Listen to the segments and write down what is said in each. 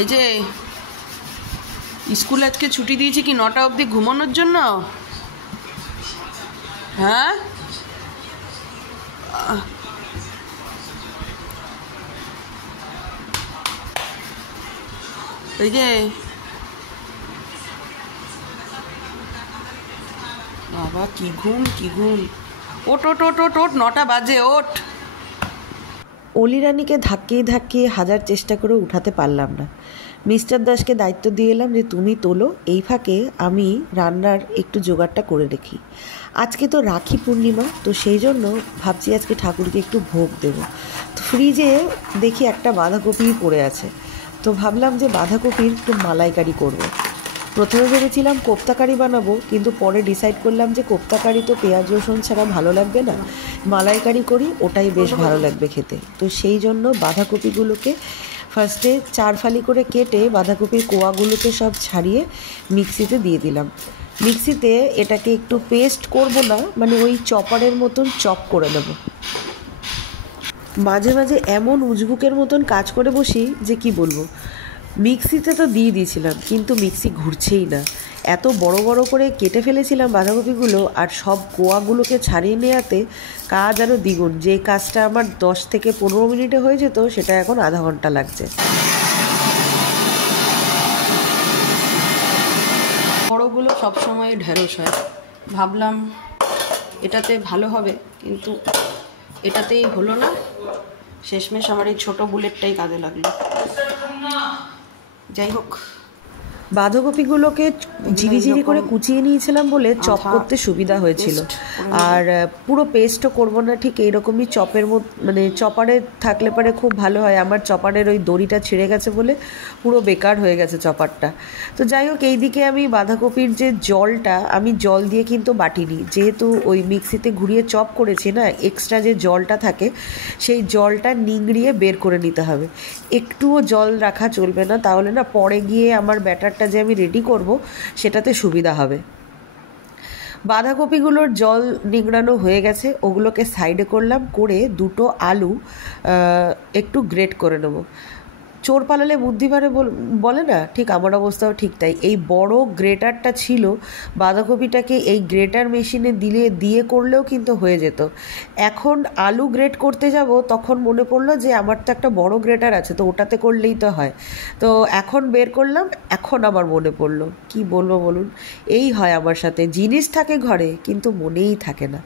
এই যে স্কুল আজকে ছুটি দিয়েছি কি 9টা অবধি ঘুমানোর জন্য? হ্যাঁ, এই যে বাবা কি ঘুম কি ঘুম। ওট ওট ওট ওট ওট 9টা বাজে, ওঠ। অলি রানীকে ধাক্কিয়ে ধাক্কিয়ে হাজার চেষ্টা করে উঠাতে পারলাম না। মিস্টার দাসকে দায়িত্ব দিয়ে এলাম যে তুমি তোলো, এই ফাঁকে আমি রান্নার একটু জোগাড়টা করে রেখি। আজকে তো রাখি পূর্ণিমা, তো সেই জন্য ভাবছি আজকে ঠাকুরকে একটু ভোগ দেব। তো ফ্রিজে দেখি একটা বাঁধাকপি পড়ে আছে, তো ভাবলাম যে বাঁধাকপির একটু মালাইকারি করব। প্রথমে ভেবেছিলাম কোপ্তাকারি বানাবো, কিন্তু পরে ডিসাইড করলাম যে কোপ্তাকারি তো পেঁয়াজ রসুন ছাড়া ভালো লাগবে না, মালাইকারি করি, ওটাই বেশ ভালো লাগবে খেতে। তো সেই জন্য বাঁধাকপিগুলোকে ফার্স্টে 4 ফালি করে কেটে বাঁধাকপির কোয়াগুলোকে সব ছাড়িয়ে মিক্সিতে দিয়ে দিলাম। মিক্সিতে এটাকে একটু পেস্ট করব না, মানে ওই চপারের মতন চপ করে নেব। মাঝে মাঝে এমন উজবুকের মতন কাজ করে বসি যে কি বলবো। মিক্সিতে তো দিয়ে দিয়েছিলাম, কিন্তু মিক্সি ঘুরছেই না। এত বড় বড় করে কেটে ফেলেছিলাম বাঁধাকপিগুলো, আর সব কোয়াগুলোকে ছাড়িয়ে নেওয়াতে কাজ আরও দ্বিগুণ। যে কাজটা আমার 10 থেকে 15 মিনিটে হয়ে যেত, সেটা এখন আধা ঘন্টা লাগছে। বড়গুলো সবসময় ঢেঁড়স হয়, ভাবলাম এটাতে ভালো হবে, কিন্তু এটাতেই হলো না। শেষমেশ আমার এই ছোটো বুলেটটাই কাজে লাগলো। যাই হোক, বাঁধাকপিগুলোকে ঝিরিঝিরি করে কুচিয়ে নিয়েছিলাম বলে চপ করতে সুবিধা হয়েছিল। আর পুরো পেস্টও করবো না, ঠিক এইরকমই চপের মানে চপারে থাকলে পরে খুব ভালো হয়। আমার চপারের ওই দড়িটা ছিঁড়ে গেছে বলে পুরো বেকার হয়ে গেছে চপারটা। তো যাই হোক, এইদিকে আমি বাঁধাকপির যে জলটা, আমি জল দিয়ে কিন্তু বাটিনি, যেহেতু ওই মিক্সিতে ঘুরিয়ে চপ করেছি না, এক্সট্রা যে জলটা থাকে সেই জলটা নিংড়িয়ে বের করে নিতে হবে। একটুও জল রাখা চলবে না, তাহলে না পরে গিয়ে আমার ব্যাটারটা যে আমি রেডি করব সেটাতে সুবিধা হবে। বাঁধাকপিগুলোর জল নিংড়ানো হয়ে গেছে, ওগুলোকে সাইডে করলাম, করে 2টো আলু একটু গ্রেট করে নেব। চোর পালালে বুদ্ধি বাড়ে বলে না, ঠিক আমার অবস্থাও ঠিক তাই। এই বড় গ্রেটারটা ছিল, বাঁধাকপিটাকে এই গ্রেটার মেশিনে দিয়ে করলেও কিন্তু হয়ে যেত। এখন আলু গ্রেট করতে যাব, তখন মনে পড়লো যে আমার তো একটা বড় গ্রেটার আছে, তো ওটাতে করলেই তো হয়। তো এখন বের করলাম, এখন আমার মনে পড়লো। কি বলবো বলুন, এই হয় আমার সাথে, জিনিস থাকে ঘরে কিন্তু মনেই থাকে না।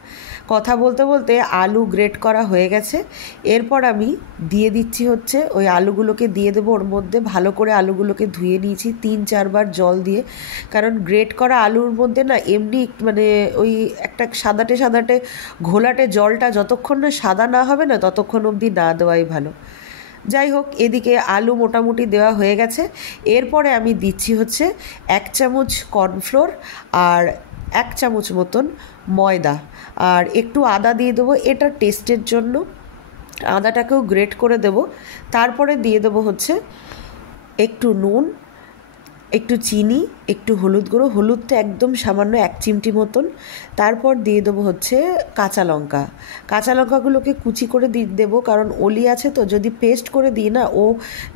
কথা বলতে বলতে আলু গ্রেট করা হয়ে গেছে। এরপর আমি দিয়ে দিচ্ছি হচ্ছে ওই আলুগুলোকে দিয়ে দেবো ওর মধ্যে। ভালো করে আলুগুলোকে ধুয়ে নিয়েছি 3-4 বার জল দিয়ে, কারণ গ্রেট করা আলুর মধ্যে না এমনি মানে ওই একটা সাদাটে সাদাটে ঘোলাটে জলটা যতক্ষণ না সাদা না হবে না, ততক্ষণ অবধি না দেওয়াই ভালো। যাই হোক, এদিকে আলু মোটামুটি দেওয়া হয়ে গেছে। এরপরে আমি দিচ্ছি হচ্ছে 1 চামচ কর্নফ্লোর আর 1 চামচ মতন ময়দা, আর একটু আদা দিয়ে দেবো, এটা টেস্টের জন্য। আদাটাকেও গ্রেট করে দেব। তারপরে দিয়ে দেবো হচ্ছে একটু নুন, একটু চিনি, একটু হলুদ গুঁড়ো, হলুদটা একদম সামান্য 1 চিমটি মতন। তারপর দিয়ে দেবো হচ্ছে কাঁচা লঙ্কা। কাঁচা লঙ্কাগুলোকে কুচি করে দেবো, কারণ অলি আছে তো, যদি পেস্ট করে দিই না ও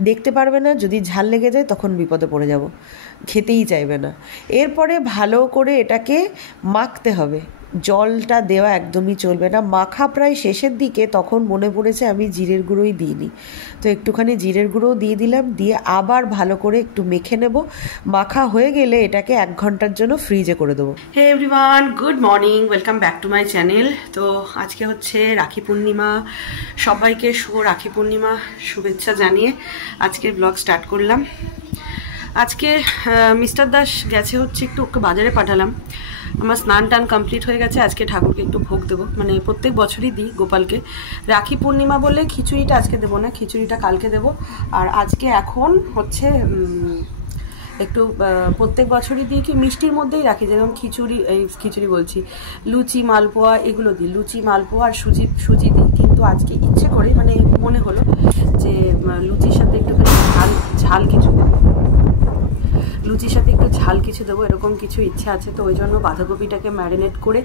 দেখতে পারবে না, যদি ঝাল লেগে যায় তখন বিপদে পড়ে যাব, খেতেই চাইবে না। এরপরে ভালো করে এটাকে মাখতে হবে, জলটা দেওয়া একদমই চলবে না। মাখা প্রায় শেষের দিকে, তখন মনে পড়েছে আমি জিরের গুঁড়োই দিইনি, তো একটুখানি জিরের গুঁড়োও দিয়ে দিলাম, দিয়ে আবার ভালো করে একটু মেখে নেব। মাখা হয়ে গেলে এটাকে 1 ঘন্টার জন্য ফ্রিজে করে দেবো। Hey everyone, good morning, welcome back to my channel. তো আজকে হচ্ছে রাখি পূর্ণিমা, সবাইকে শুভ রাখি পূর্ণিমা শুভেচ্ছা জানিয়ে আজকের ব্লগ স্টার্ট করলাম। আজকে মিস্টার দাস গেছে হচ্ছে একটু, ওকে বাজারে পাঠালাম। আমার স্নান টান কমপ্লিট হয়ে গেছে, আজকে ঠাকুরকে একটু ভোগ দেবো, মানে প্রত্যেক বছরই দিই গোপালকে। রাখি পূর্ণিমা বলে খিচুড়িটা আজকে দেবো না, খিচুড়িটা কালকে দেবো। আর আজকে এখন হচ্ছে একটু প্রত্যেক বছরই দিই কি মিষ্টির মধ্যেই রাখি, যেরকম খিচুড়ি বলছি, লুচি মালপোয়া এগুলো দিই, লুচি মালপোয়া আর সুজি দিই। কিন্তু আজকে ইচ্ছে করে মানে মনে হলো যে লুচির সাথে একটুখানি ঝাল কিছু দেবো, লুচির সাথে একটু ঝাল কিছু দেবো, এরকম কিছু ইচ্ছা আছে। তো ওই জন্য বাঁধাকপিটাকে ম্যারিনেট করে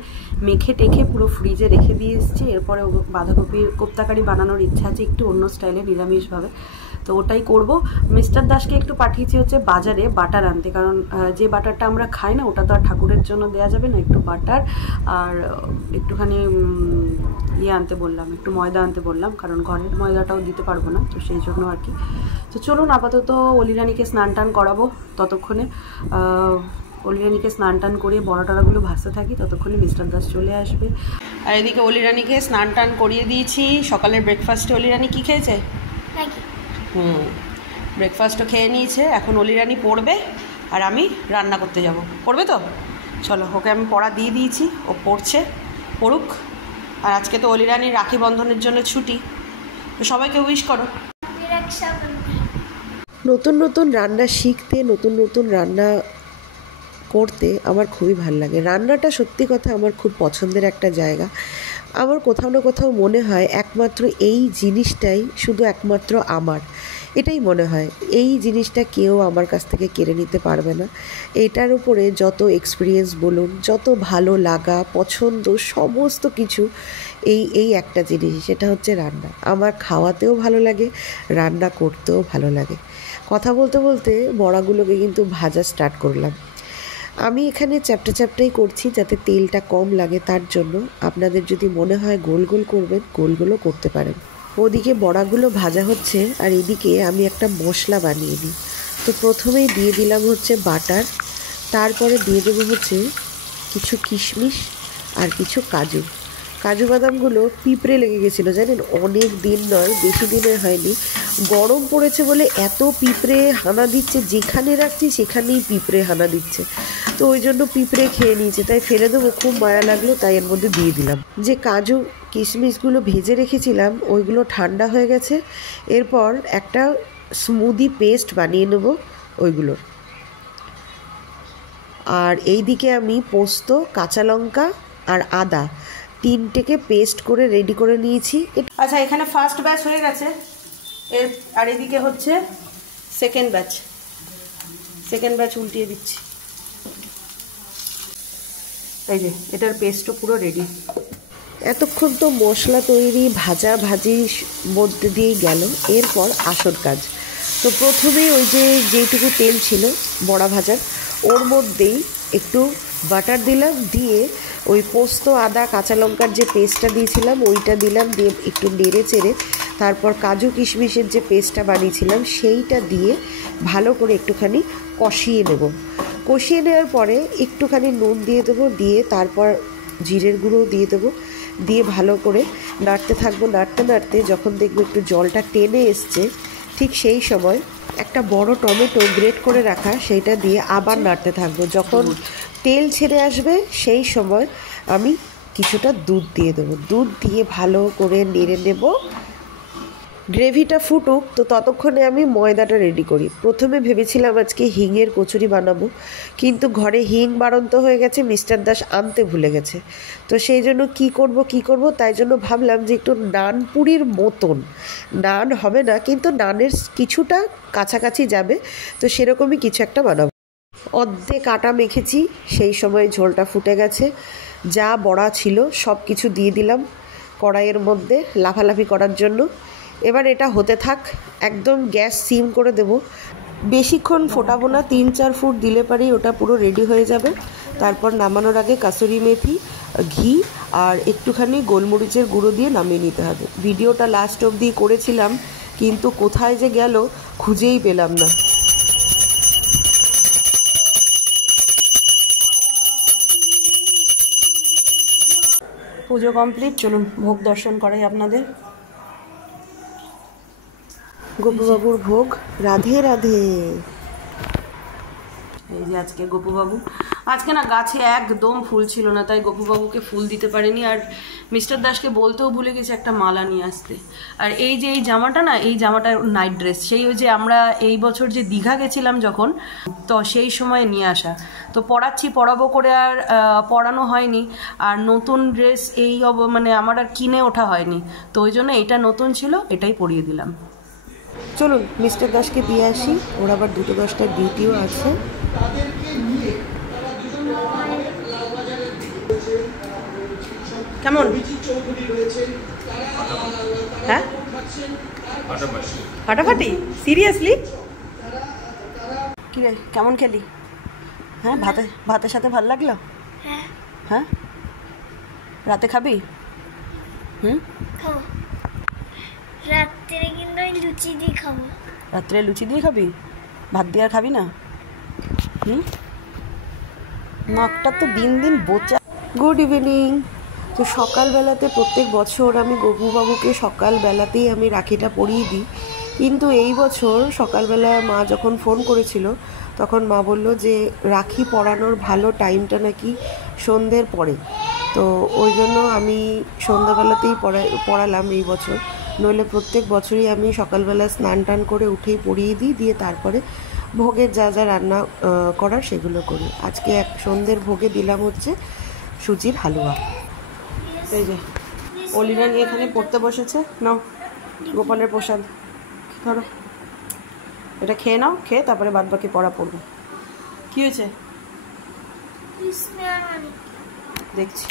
মেখে টেখে পুরো ফ্রিজে রেখে দিয়ে এসেছি। এরপরে বাঁধাকপির কোপ্তাকারি বানানোর ইচ্ছা আছে, একটু অন্য স্টাইলে, নিরামিষভাবে। তো ওটাই করব। মিস্টার দাসকে একটু পাঠিয়েছি হচ্ছে বাজারে বাটার আনতে, কারণ যে বাটারটা আমরা খাই না ওটা তো আর ঠাকুরের জন্য দেওয়া যাবে না। একটু বাটার আর একটুখানি ইয়ে আনতে বললাম, একটু ময়দা আনতে বললাম, কারণ ঘরের ময়দাটাও দিতে পারবো না, তো সেই জন্য আর কি। তো চলুন আপাতত অলিরানিকে স্নান টান করাবো, ততক্ষণে অলিরানিকে স্নান টান করে বড়া টড়াগুলো ভাজতে থাকি, ততক্ষণে মিস্টার দাস চলে আসবে। আর এদিকে অলিরানিকে স্নান টান করিয়ে দিয়েছি। সকালের ব্রেকফাস্টে অলিরানি কী খেয়েছে? ব্রেকফাস্টও খেয়ে নিয়েছে। এখন অলিরানি পড়বে আর আমি রান্না করতে যাব। পড়বে তো? চলো, ওকে আমি পড়া দিয়ে দিয়েছি, ও পড়ছে, পড়ুক। আর আজকে তো অলিরানির রাখি বন্ধনের জন্য ছুটি, তো সবাইকে উইশ করো। নতুন নতুন রান্না শিখতে, নতুন নতুন রান্না করতে আমার খুবই ভালো লাগে। রান্নাটা সত্যি কথা আমার খুব পছন্দের একটা জায়গা। আমার কোথাও না কোথাও মনে হয় একমাত্র এই জিনিসটাই শুধু একমাত্র আমার, এটাই মনে হয়। এই জিনিসটা কেউ আমার কাছ থেকে কেড়ে নিতে পারবে না। এটার উপরে যত এক্সপিরিয়েন্স বলুন, যত ভালো লাগা, পছন্দ, সমস্ত কিছু এই একটা জিনিস, সেটা হচ্ছে রান্না। আমার খাওয়াতেও ভালো লাগে, রান্না করতেও ভালো লাগে। কথা বলতে বলতে বড়াগুলোকে কিন্তু ভাজা স্টার্ট করলাম। আমি এখানে চ্যাপটা চ্যাপটাই করছি যাতে তেলটা কম লাগে, তার জন্য। আপনাদের যদি মনে হয় গোল গোল করবেন, গোলগুলো করতে পারেন। ওদিকে বড়াগুলো ভাজা হচ্ছে আর এদিকে আমি একটা মশলা বানিয়ে নিই। তো প্রথমেই দিয়ে দিলাম হচ্ছে বাটার, তারপরে দিয়ে দেবো হচ্ছে কিছু কিশমিশ আর কিছু কাজু। কাজু বাদামগুলো পিঁপড়ে লেগে গেছিলো জানেন, অনেক দিন নয়, বেশি দিনের হয়নি। গরম পড়েছে বলে এত পিঁপড়ে হানা দিচ্ছে, যেখানে রাখছি সেখানেই পিঁপড়ে হানা দিচ্ছে। তো ওই জন্য পিঁপড়ে খেয়ে নিয়েছে, তাই ফেলে দেবো, খুব মায়া লাগলো, তাই এর মধ্যে দিয়ে দিলাম। যে কাজু কিশমিশগুলো ভেজে রেখেছিলাম ওইগুলো ঠান্ডা হয়ে গেছে। এরপর একটা স্মুদি পেস্ট বানিয়ে নেব ওইগুলোর। আর এই দিকে আমি পোস্ত, কাঁচা লঙ্কা আর আদা তিনটেকে পেস্ট করে রেডি করে নিয়েছি। আচ্ছা, এখানে ফার্স্ট ব্যাচ হয়ে গেছে, আর এদিকে হচ্ছে সেকেন্ড ব্যাচ উল্টিয়ে দিচ্ছি। এই যে এটার পেস্টও পুরো রেডি। এতক্ষণ তো মশলা তৈরি, ভাজা ভাজির মধ্যে দিয়েই গেল। এরপর আসল কাজ। তো প্রথমেই ওই যেইটুকু তেল ছিল বড়া ভাজার, ওর মধ্যেই একটু বাটার দিলাম, দিয়ে ওই পোস্ত, আদা, কাঁচা লঙ্কার যে পেস্টটা দিয়েছিলাম ওইটা দিলাম, দিয়ে একটু নেড়ে চেড়ে তারপর কাজু কিশমিশের যে পেস্টটা বানিয়েছিলাম সেইটা দিয়ে ভালো করে একটুখানি কষিয়ে নেব। কষিয়ে নেওয়ার পরে একটুখানি নুন দিয়ে দেবো, দিয়ে তারপর জিরের গুঁড়ো দিয়ে দেবো, দিয়ে ভালো করে নাড়তে থাকবো। নাড়তে নাড়তে যখন দেখবো একটু জলটা টেনে এসছে, ঠিক সেই সময় একটা বড় টমেটো গ্রেট করে রাখা সেইটা দিয়ে আবার নাড়তে থাকবো। যখন তেল ছেড়ে আসবে সেই সময় আমি কিছুটা দুধ দিয়ে দেবো। দুধ দিয়ে ভালো করে নেড়ে নেব। গ্রেভিটা ফুটুক, তো ততক্ষণে আমি ময়দাটা রেডি করি। প্রথমে ভেবেছিলাম আজকে হিঙের কচুরি বানাবো, কিন্তু ঘরে হিং বাড়ন্ত হয়ে গেছে, মিস্টার দাস আনতে ভুলে গেছে। তো সেই জন্য কি করব, তাই জন্য ভাবলাম যে একটু নানপুরির মতন, নান হবে না কিন্তু নানের কিছুটা কাছাকাছি যাবে, তো সেরকমই কিছু একটা বানাবো। অর্ধেক আটা মেখেছি, সেই সময় ঝোলটা ফুটে গেছে। যা বড়া ছিল সব কিছু দিয়ে দিলাম কড়াইয়ের মধ্যে লাফালাফি করার জন্য। এবার এটা হতে থাক, একদম গ্যাস সিম করে দেব। বেশিক্ষণ ফোটাবো না, 3-4 ফুট দিলে পারেই ওটা পুরো রেডি হয়ে যাবে। তারপর নামানোর আগে কাসুরি মেথি, ঘি আর একটুখানি গোলমরিচের গুঁড়ো দিয়ে নামিয়ে নিতে হবে। ভিডিওটা লাস্ট অবধি করেছিলাম, কিন্তু কোথায় যে গেল খুঁজেই পেলাম না। পুজো কমপ্লিট, চলুন ভোগ দর্শন করাই আপনাদের। গোপুবাবুর ভোগ। রাধে রাধে। এই যে আজকে গোপুবাবু, আজকে না গাছে একদম ফুল ছিল না, তাই গোপুবাবুকে ফুল দিতে পারেনি। আর মিস্টার দাসকে বলতেও ভুলে গেছে একটা মালা নিয়ে আসতে। আর এই যে এই জামাটা না, এই জামাটা নাইট ড্রেস, সেই ওই যে আমরা এই বছর যে দীঘা গেছিলাম যখন, তো সেই সময় নিয়ে আসা। তো পরাবো করে আর পরানো হয়নি। আর নতুন ড্রেস মানে আমার আর কিনে ওঠা হয়নি, তো ওই জন্য এটা নতুন ছিল, এটাই পরিয়ে দিলাম। চলুন মিস্টার দাসকে দিয়ে আসি, ওর আবার 2-10টা ডিউটিও আছে। কেমন? হ্যাঁ, ফাটাফাটি সিরিয়াসলি? কি রে কেমন খেলি? হ্যাঁ ভাতের সাথে ভাল লাগলো? হ্যাঁ রাতে খাবি? রাত্রে কিন্তু আমি লুচি দিয়ে খাবো। রাত্রে লুচি দিয়ে খাবি? ভাত দিয়ে আর খাবি না? নাকটা তো দিন দিন বোচা। Good evening. তো সকালবেলাতে প্রত্যেক বছর আমি গগুবাবুকে সকালবেলাতেই আমি রাখিটা পরিয়ে দিই, কিন্তু এই বছর সকালবেলা মা যখন ফোন করেছিল তখন মা বলল যে রাখি পরানোর ভালো টাইমটা নাকি সন্ধ্যের পরে, তো ওই জন্য আমি সন্ধ্যাবেলাতেই পড়ালাম এই বছর। নইলে প্রত্যেক বছরই আমি সকালবেলা স্নান টান করে উঠেই পরিয়ে দিই, দিয়ে তারপরে ভোগের যা যা রান্না করার সেগুলো করি। আজকে এক সন্ধ্যের ভোগে দিলাম হচ্ছে সুজির হালুয়া। এই যে অলিরা নিয়ে এখানে পড়তে বসেছে। নাও গোপালের প্রসাদ ধরো, এটা খেয়ে নাও, খেয়ে তারপরে বাদ বাকি পড়া পড়বে। কি হয়েছে দেখছি।